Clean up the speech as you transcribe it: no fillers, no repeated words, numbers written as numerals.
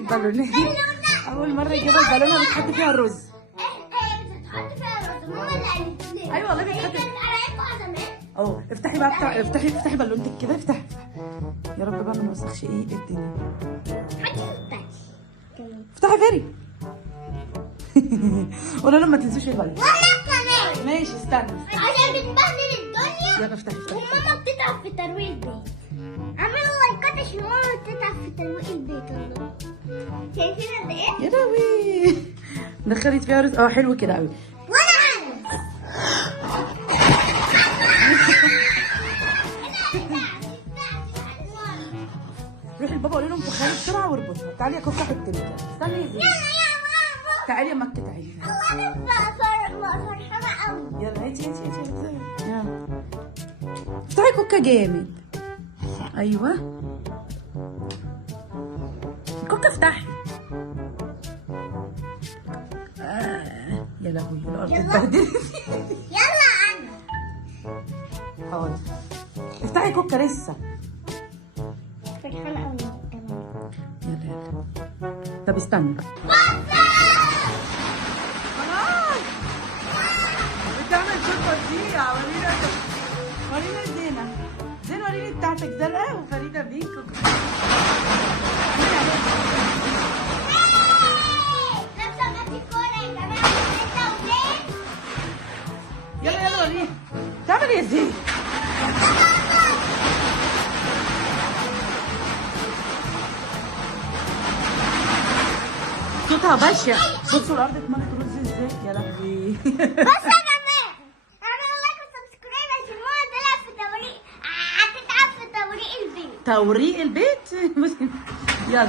البالونه دي اول مره يجيبوا البالونه بتحط فيها الرز. هي بتتحط فيها رز، ماما اللي قالت لي. ايوه والله بتحط. انا عارفها زمان. اهو افتحي بقى افتحي بالونتك كده، افتحي. يا رب بقى ما نوسخش ايه الدنيا. افتحي فيري. قولوا لهم ما تنسوش البالون. وانا كمان. ماشي استنى عشان بتبهدل الدنيا. يلا افتحي. وماما بتتعب في ترويق البيت. اعملوا لايكات عشان ماما بتتعب في ترويق البيت والله. شايفين قد ايه؟ يا لهوي دخلت فيها رز. حلو كده قوي. وانا عارف. روحي لبابا قولي لهم فخاري بسرعه واربطها. تعالي يا كوكا حطي لك. استني يا زينب. تعالي يا مكة تعالي. انا فرحانه قوي. يلا هاتي يلا افتحي كوكا جامد. ايوه كوكا افتحي. يا لهوي الارض اتبهدلت. يلا انا. حاضر افتحي كوكا لسه. فرحانه قوي. يلا طب استنى. خلاص بتعمل صوت فظيع. ورينا زينة. زين وريني بتاعتك زرقاء وفريدة بيك. يلا وريني تعمل ايه يا زين. صوتها بشع. بصوا الارض اتملت رز ازاي. يا لهوي. بس يا جماعه اعملوا لايك وسبسكرايب عشان ماما تلعب في توريق. هتتعب في توريق البيت. توريق البيت. يلا